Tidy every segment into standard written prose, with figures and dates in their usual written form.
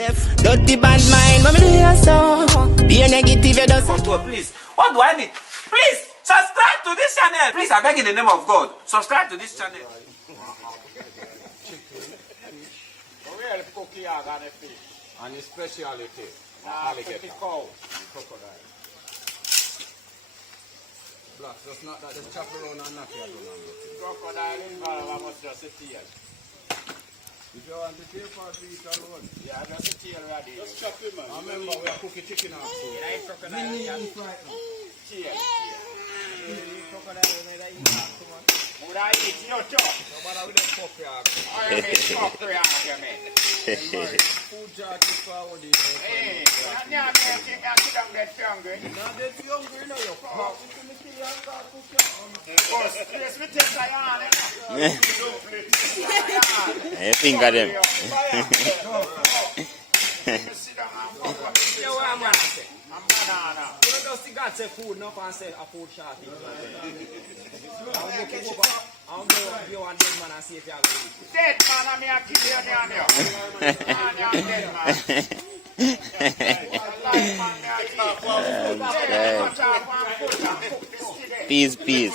Dirty bad mind, but me do you so. Be a negative, you just. Please, what do I need? Please, subscribe to this channel. Please, I beg in the name of God, subscribe to this channel. Real cookie and a fish. And his speciality. Alligator. Crocodile. Black, just not that, just chop around and knock it around. Crocodile involved, I must just a tail. If you want to tail for the eat alone. Yeah, just a tail ready. Just chop it, man. I remember we are cooking chicken also. Yeah, I crocodile. Tail. Crocodile, you know, eat that too much. Would I eat your chop? No matter with them puppy argument. I mean, puppy argument. Food charge is forward. Hey, I'm not making me sit down get hungry. Not get hungry, no, you're far. Yes, we take a yarn. I think of them. Sit down and walk up. You know what I'm going to say? I'm banana. You don't just got to say food, not and say a food shot. I'm going to go and dead man and see if you're going to eat. Dead man, I'm here to kill you on you. I'm dead man. Peace, peace.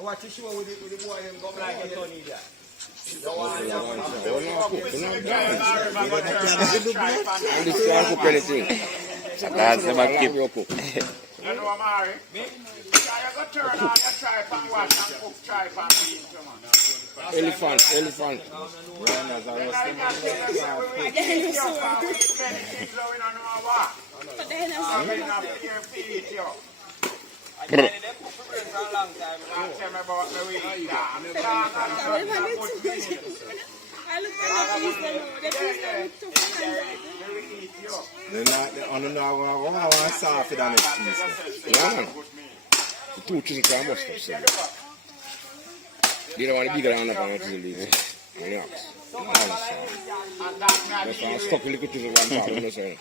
Watch the show with the boy and go like a Tony there. That's the back keep. You know what I'm saying? You go turn on your tripe and wash and cook tripe and beans, man. Elephant. The two children can must have said it. They don't want to be bigger than that one until they relax. That's why I'm stuck with the children one part, you know, sir.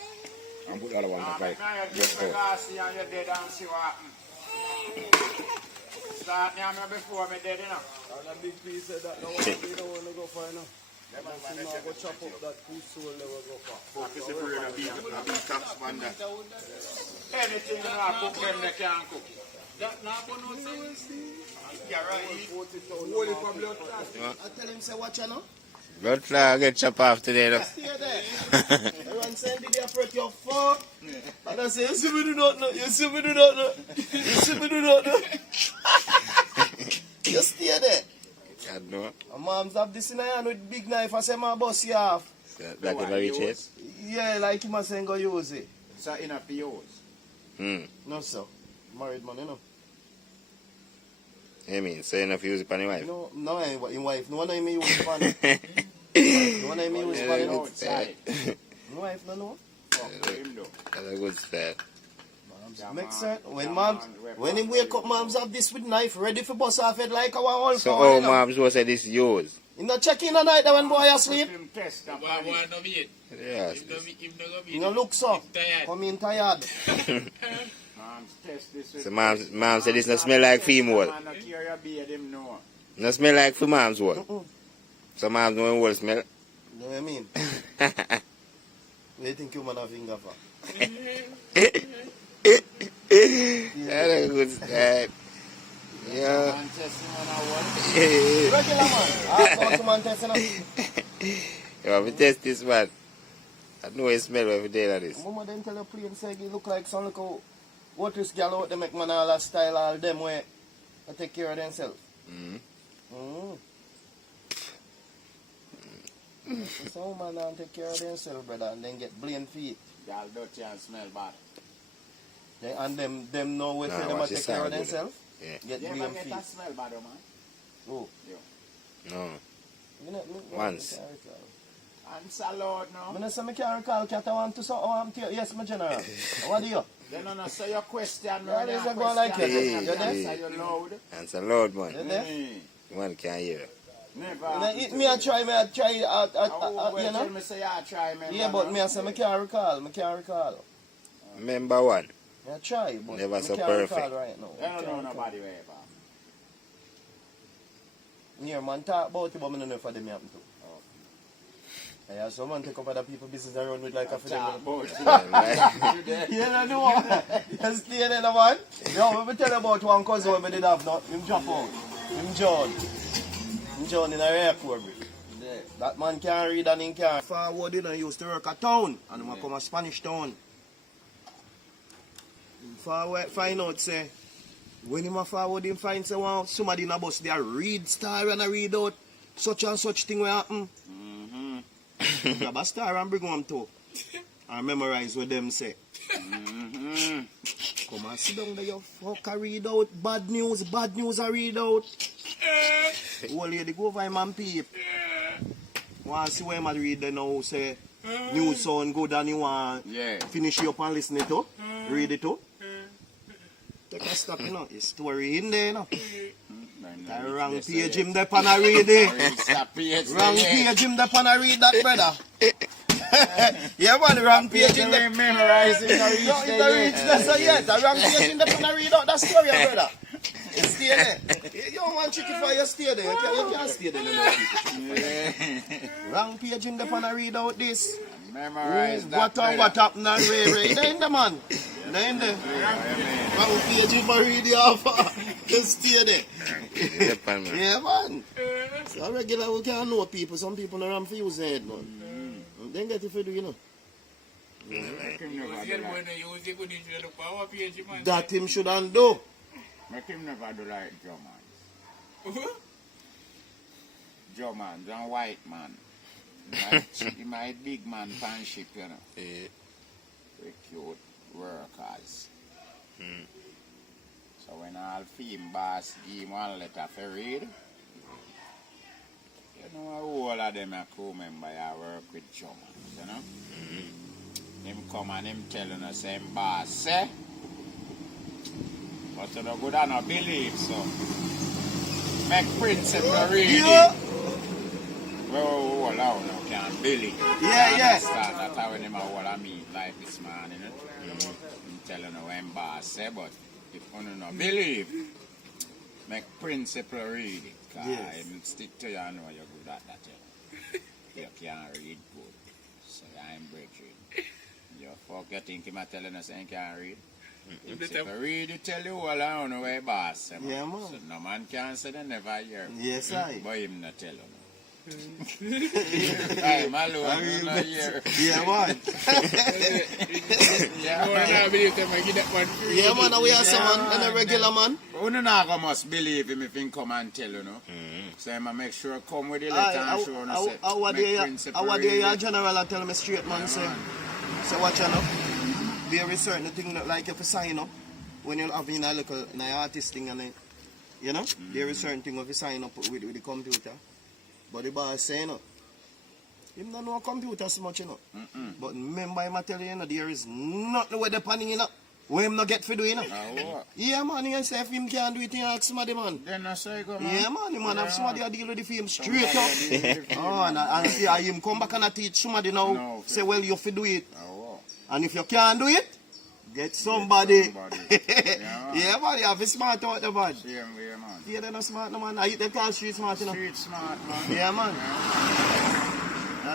And put the other one back right. Just go. Start now before me dead, you know. And a big piece of that, no one don't want to go for, you know. Them now go chop up that food soul they will go for. Anything you know, cook them, they can't cook. That now go no sense. Yeah, right. I tell him, say, watch you know. Blood flag get chopped off today, though. Stay there. Everyone saying, did you afraid your fuck? And I say, you see me do not know. You see me do not know. You see me do not know. You stay there. I know. And moms have this in a hand with big knife. I say, my boss, you have. Like a very chase? Yeah, like him saying, go use it. So enough for yours? No, sir. Married man, you know. You mean, so enough use it on your wife? No, in wife. No one I may use it on it. No one I may use it on it. No wife, no. That's a good start. Make sense. When he wake up, moms have this with knife ready for bust off it like our whole so all moms will say this is yours? You not check in the night when boy asleep? Yes. You know look so. Come in tired. So mom said this not smell like female. Not smell like for mom's one. So moms don't want to smell. You know what I mean? What do you think you man have finger for? That's a good start. Yeah. Regular man. You want to test this man? I know it smell every day like this. Mama then tell you plain say you look like some little what this girl out they make man all that style all them way to take care of themselves. Some man don't take care of themselves, brother, and then get blamed for it. Y'all dirty and smell bad. And them know what them to take care of themselves? Yeah. Get blamed for it. That smell bad, man. Oh. No. You know, Once. Answer loud now. I say I can't recall cat I want to so yes, my general. What do you? Then no say your question. Yeah, there's a go like it. Hey, You there? Answer you loud. Answer loud, man. You there? Man can't hear. Never. Me I try, you know? Tell me say I try, man. Yeah, but me I say I can't recall. Remember one. I try, but Never I so can't perfect. recall right now. I don't know nobody where. Yeah, man, talk about it, but I don't know if them happen to. Yeah, someone take up other people's business around with like a Talk film. about You don't know. You stay there, man. Yo, let me tell you about one cousin when we did have not. Him drop out. Him John. Him John in a airport. That man can't read and he can't. Forward in and used to work a town. And he come a Spanish town. Forward, find out, say, when him a forward, him find, say, wow, somebody in a bus, they read star and a read out such and such thing will happen. Grab a star and bring home to. And memorize what them say. Come and sit down there, you fuck a read out. Bad news I read out. Old lady go over him and peep. Want to see where him a read there now, say, news sound good and you want finish it up and listen it to. Read it to. Take a stop, you know. His story in there, you know. The wrong page him there pan a read it. Wrong page him there pan a read that, brother. Yeah, man, wrong page in there. Memorize it. No, it don't reach there, so yet. The wrong page in there pan a read out that story, brother. Stay there. You don't want chicken for you stay there. You can't stay there, no. Wrong page in there pan a read out this. Memorize that. What happened and where. It ain't the man. It ain't the. Wrong page in for read the offer. Just stay there. Yeah, man. So regular we can't know people. Some people are for use head, man. Then get it for do, you know. That him shouldn't do. Make him never do like Joe, man. Joe, man, John White, man. He might big man pan ship, you know. Very cute workers. So when all film boss give him one letter for read, you know all of them are crew member I work with Joe, man, you know. Him come and him telling us same boss say, but you don't good and not believe so. Make principle read it. Well, all out now can't believe. Yeah. That's how when him a all I meet like this man, you know. I'm telling you when boss say, but if you don't believe, make principle read it. Cause him stick to you and know you're good at that. You can't read good. So I'm breaking. You fuck think him telling us he can't read. If you read it, tell you all I don't know where boss say, man. Yeah, man. So no man can say they never hear. Yes, I. But him not tell you. Hey, my lord, I'm not here. Yeah, man. Yeah, man, we have someone and a regular man. You know, must believe him if he come and tell you, no? So I make sure come with the letter and show you. How are your general tell me straight, man, say, watch out. There is certain thing that, like if you sign up, when you're having a little artist thing, and you know, there is certain thing if you sign up with the computer. But the boss say, you know, him don't know computers much, you know. But remember, him tell you, you know, there is nothing with the panning, you know. Where him not get for doing, you know. Yeah, man, he say if him can't do it, he ask somebody, man. Then I say, go, man. Yeah, man, man, have somebody to deal with the film straight up. And see, him come back and teach somebody now. No, say, well, you have to do it. And if you can't do it, get somebody. Yeah, man, you have to smart out the man. Yeah, man. Yeah, they're not smart, no, man. They call street smart, you know. Street smart, man. Yeah, man.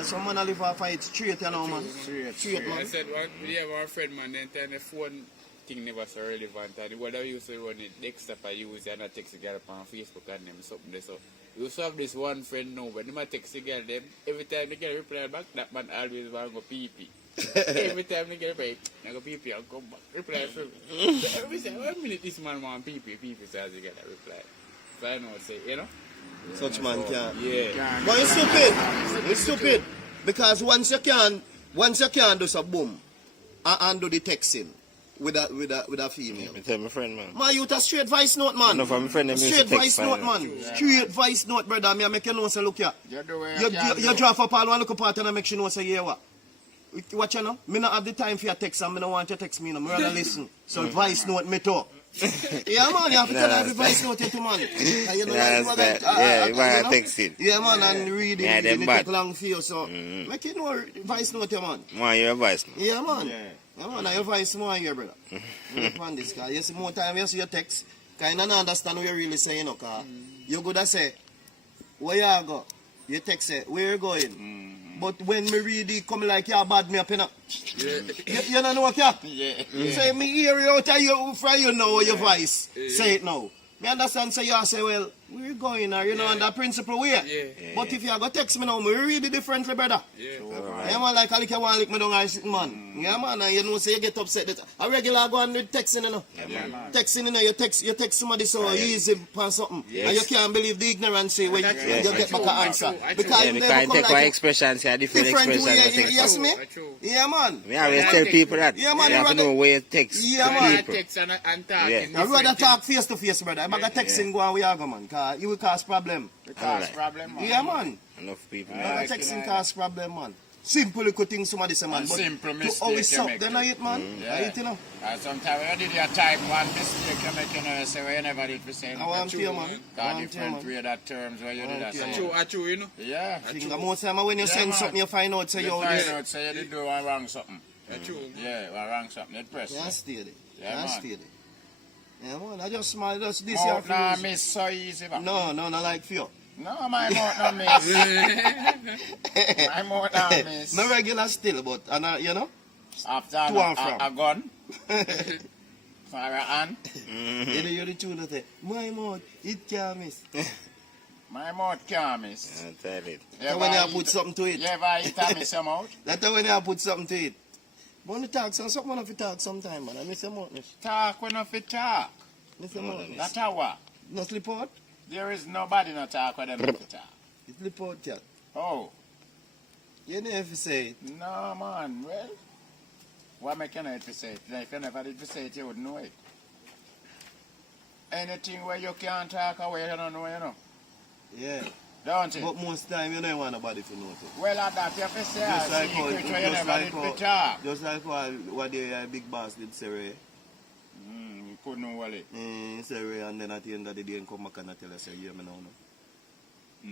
Some man live off fight straight, you know, man. Straight, man. I said, we have our friend, man, then tell the phone thing never so relevant. And what I used to run it, desktop I use, and I text a girl on Facebook and them, something there. So, we used to have this one friend now, when I text a girl, them, every time the girl reply back, that man always want to go pee-pee. Every time they get a break, I go pee I'll come back. Reply for me. So every time, 1 minute this man want pee so as you get a reply. So I know what say, you know? Such man can't. Yeah. But it's stupid. It's stupid. Because once you can do some boom and do the texting, with a female. Me tell my friend, man. My youth a straight voice note, man. No, for my friend, them used to straight text voice note, fine, man. Straight voice note, brother. Me make you know, say, look here. You draw up all one look part and I make you know, say, yeah, what? Watch you know? Me not have the time for your text and me don't want you to text me, no. Me rather listen. So voice note me talk. Yeah, man, you have to tell every voice note to man. You know, Yeah, like, yeah, you want to text it. Yeah, man, and reading, Yeah, it them bad. take long for you, so make you know voice note, you, man. Man, your voice, man. Yeah, man. Yeah, man, your voice more here, brother. On this guy, you see more time you see your text, kind of understand what you're really saying, okay? You go to say, where you go? You text say, where you going? But when me read it, come like you bad me up, you know? You don't know what you say, me hear you out of you, from you know your voice. Say it now. Me understand, say you say, well, where you going now? You know, on that principle way. But if you go text me now, me read it differently, brother. Yeah, man, like a little one lick me down or sit, man. Yeah, man, and you know, say you get upset. That a regular go on with texting, you know. Texting, you know, you text somebody so easy for something. And you can't believe the ignorance when you get back an answer. Because You can't take one expression, say a different expression. way, yes, me? Yeah, man. Me always tell people that. Yeah, man, you have to know where you text Yeah, to man. people. Text and talk. Yeah. I'd rather talk face to face, brother. I'm not texting go on with you, man. Because it will cause problem. problem, man. Yeah, man. Enough people. Texting cause problem, man. Simple little thing somebody say, man. And But simple to mistake always you suck, make. then I eat, man. I eat, you know. Sometimes when you did your type one mistake, you make, you know, say, well, you never did the same. I want to, man. Got different way that terms where you do that. True, you know? Yeah. I think most time when you send man. something, you find out, say, You yo, find this. out, say you did do one wrong something. True. Yeah, one wrong something. It press. Yeah, stay there. Yeah, Yeah, man. stay there. Yeah, man. I just smile. Just this Mouth here. nah miss so easy, man. No, not like fear. No, my mouth not miss. My mouth not miss. No regular still, but, you know. After To and from. a gun. For a hand. You know, you're the tune that say, my mouth, it can't miss. My mouth can't miss. I tell it. That's when you put something to it. You ever eat a miss your mouth? That's when you put something to it. But when you talk, something when you talk sometime, man. I miss your mouth. Talk when you fit talk. Miss your mouth. That's how what? No slip out? There is nobody not talk when them fit talk. It slip out, cat. Oh. You never say it. No, man. Well, what make you know if you say it? If you never did say it, you wouldn't know it. Anything where you can't talk away, you don't know, you know. Yeah. Don't it? But most time, you don't want nobody to know it. Well, at that, you have to say Just a like how, secret where you never did fit talk. just like what the big boss did say, Ray. You couldn't know what it. Say Ray, and then at the end of the day, he come back and tell us, say, yeah, me now,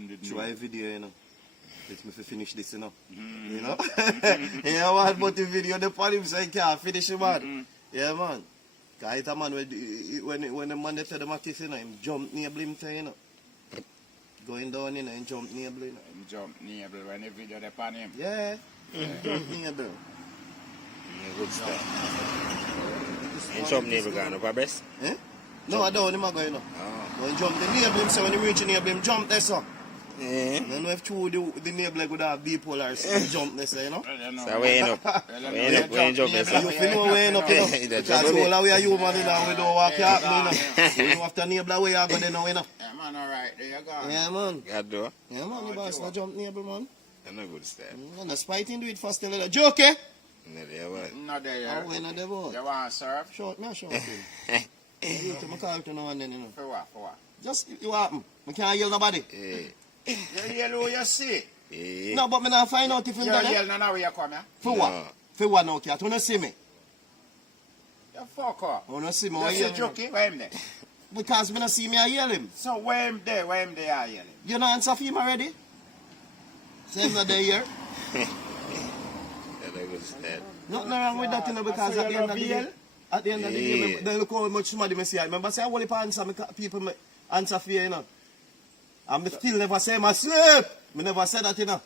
no. Try a video, you know. Let me finish this, you know. You know? Yeah, man, but the video, the part him say, can't finish it, man. Yeah, man. Because it's a man, when the man they tell them a kiss, you know, him jump near him, you know. Going down, you know, and jump near him. Him jump near when the video they pan him. Yeah. Jump near him. Good stuff. And jump neighbor gone up, best? Eh? No, I don't, him a go, you know. When jump the neighbor him, so when he reach the neighbor him, jump there, so. Yeah. Then if two the neighbor like would have bipolar, so jump there, so, you know. So we end up. We end up there, So you feel no way up, you know. Because all the way you man, you know, we don't walk out, you know. You know, after neighbor way you go there now, you know. Yeah, man, alright, there you go. Yeah, man. God do. Yeah, man, the boss not jump neighbor, man. I'm not good stuff. And the spiting do it fast, tell you. Joke, eh? No, there was. Not there. Oh, we not there, boy. You want to serve? Short, me short him. You to my call to now and then, you know. For what? For what? Just, you happen. I can't yell nobody. Yeah. You yell who you see. Yeah. No, but me not find out if you You done yell it. now where you come, yeah? For what? For what now, cat? You don't see me. You fuck up. You don't see me. You I see yell him. Jokey? Where him there? Because me not see me, I yell him. So where him there? Where him there are yelling? You not answer for him already? Same not there here. That's a good stuff. Nothing wrong with that, you know, because at the end of the day, then look how much somebody me see. I remember say I only answer me people me answer for you, you know. And me still never say my sleep. Me never say that, you know.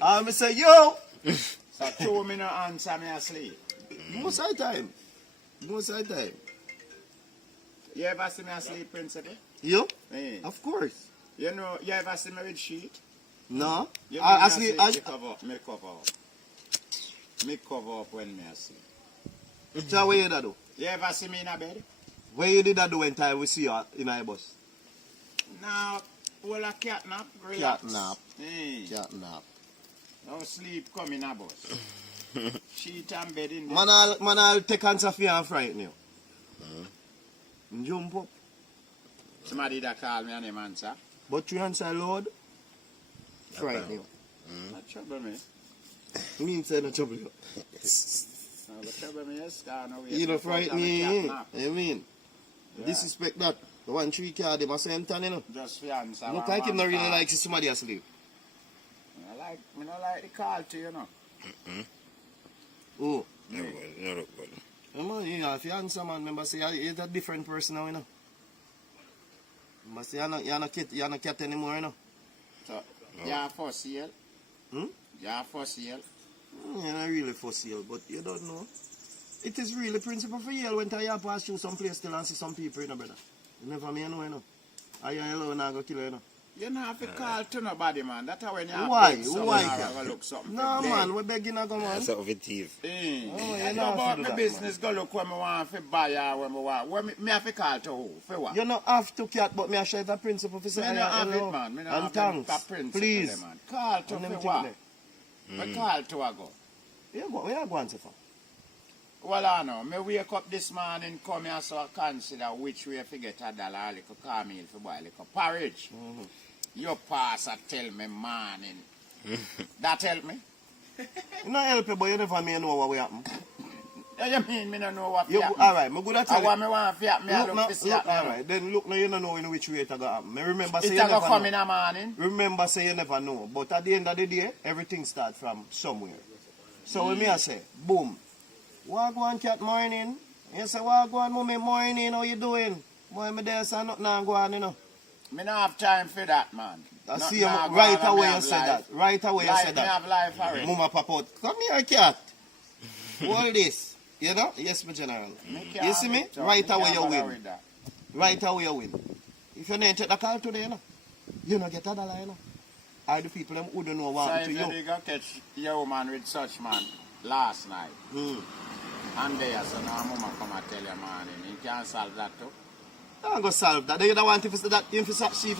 And me say, yo. So 2 minutes answer me asleep. Most of the time. Most of the time. You ever see me asleep, principal? You? Hey. Of course. You know, you ever see me with sheet? No. You I me sleep. asleep, me cover up. Me cover up when me asleep. So where you that do? You ever see me in a bed? Where you did that do when time we see you in our bus? Now, well, a cat nap, relax. Cat nap. Hey. Cat nap. No sleep come in a bus. Sheet and bed in there. Man, I'll take answer for you and frighten you. Jump up. Somebody that call me and him answer. But you answer loud, frighten you. Not trouble me. Me say no trouble you. No, but trouble me is gone away. You know frighten me, Nap. I mean. Yeah. Disrespect that. The 1-3 card, them a same time, you know. Just for answer. Look one like him not really call. like see somebody asleep. Me not like the call to you know. Oh. No good, no look good. Man, yeah, if you answer, man, remember say you're a different person now, you know. Remember say you're not cat anymore, you know. So, you're for sale. Hmm? You're for sale. You're not really for sale, but you don't know. It is really principle for you when you pass through some place still and see some people, you know, brother. You never may know, you know. Are you alone and go kill you know? You don't have to call to nobody, man. That's how when you have Why? beg somewhere Why? or go look something. No, man, we're begging to go, man. That's out of a thief. Oh, you I know know how about to do my that, business, go look when I want to buy or when I want. When me have to call to who? For what? You don't have to cat, but me I share the principle for Me say, no have it, man. Me no and have thanks, that principle, please. man. Call to And them for thing what? there. Me call to a go. Where you going to for? Well, I know. Me wake up this morning, come here, so I consider which way to get $1 or little cornmeal for buy little porridge. Your pastor tell me morning. That help me? You not help you, but you never may know what will happen. You mean me no know what You, happen? all right, me good at I tell you. want me want to me I Look, look to see all happen. right. Then look, now you don't know in which way it go happen. Me remember say It you a go never come in know. the morning. Remember say you never know. But at the end of the day, everything starts from somewhere. So when me I say, boom. Wagwan cat morning. You say, Wagwan mommy morning, how you doing? Boy, me there say nothing go on, you know. Me no have time for that, man. I Nothing see you nah go right on, me away you have said life. that. Right away you Life, said me that. have life already. Mama pop out. Come here, cat. All this. You know? Yes, my general. Me You can't see me? with that. Right Me away can't you bother win. with that. Right away you win. If you don't take the call today, you know, you don't get $1, you know. Are the people them who don't know what So happened if to you you? go catch your woman with such man last night, and there, so now mama come and tell your man, you can't solve that too. I'm going to solve that. You don't want if she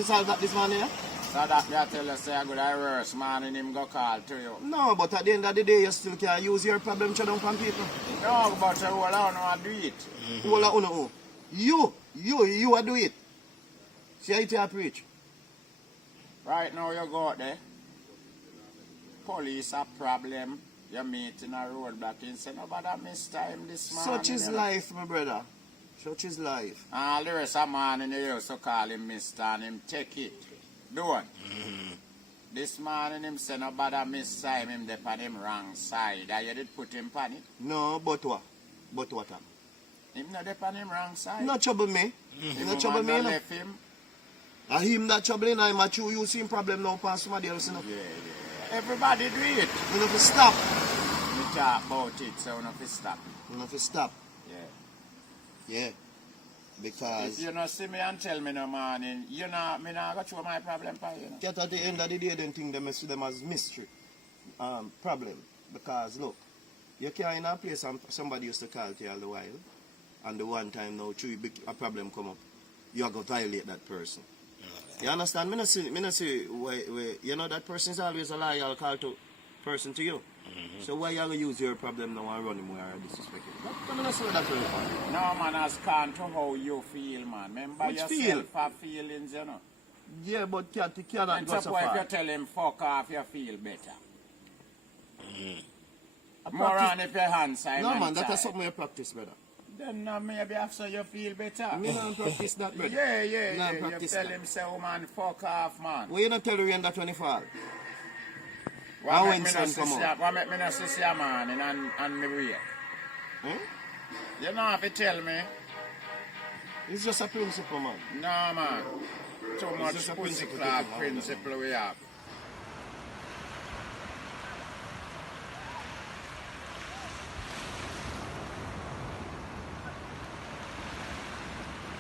solve that this morning, yeah? So that me I tell you, say I go the worst man and him go call to you. No, but at the end of the day, you still can use your problem to down from people. No, but you all I know do it. Hold on, hold on. You are do it. See how you preach. Right now you go out there, police a problem, you meet in a roadblock and say nobody miss time this morning. Such is you know. life, my brother. Such is life. All the rest of man in the house to call him mister and him take it. Don't. This morning him say nobody miss time, him dey on him wrong side. And you did put him on it. No, but what? But what? Him not dey on him wrong side. No trouble me. Him No trouble me, woman no. left him. And him that trouble in I'm a true you see him problem now past somebody else, you know. Yeah. Everybody do it. You have to stop. We talk about it, so we have to stop. You have to stop. Yeah. Yeah. Because If you not see me and tell me no morning, you know, me not go through my problem for you. Know? get at the end of the day, then think them see them as mystery problem. Because look, you can't in a place and somebody used to call to you all the while, and the one time now, a problem come up, you are going to violate that person. You understand? Me not see where you know that person is always a loyal call to person to you. So why you going to use your problem now and run him where I disrespect him? I'm not saying that very far. No, man, as can to how you feel, man. Remember Which yourself for feelings, you know. Yeah, but you cannot And go so so if you far. tell him fuck off, you feel better. I More practice- on if your hands side. No man, that's something you practice, brother. Then maybe after you feel better. Me not practice that, brother. Yeah. Nah, You practice tell that. him, say, oh man, fuck off, man. Well, you not tell Rain that when he fall. Why How make when me sun not come see out? Why make me not see a man and me wait? Hmm? You don't have to tell me. It's just a principle, man. No, man. Too much just a pussy principle, club people, principle we have.